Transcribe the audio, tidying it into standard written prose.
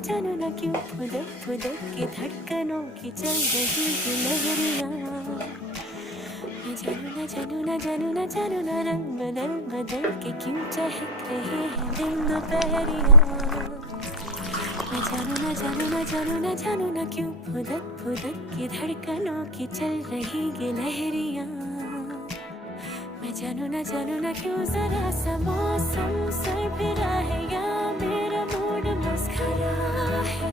जानू ना क्यों फुदक फुदक के धड़कनों की चल रही है लहरियां। मैं जानू ना रंग बदल बदल के क्यों चहक रहे हैं दिन दोपहरियां। मैं जानू ना क्यों फुदक फुदक के धड़कनों की चल रही ये लहरियां। मैं जानू ना क्यों जरा सा मौसम सर फिरा है या मेरा मूड मस्करा है।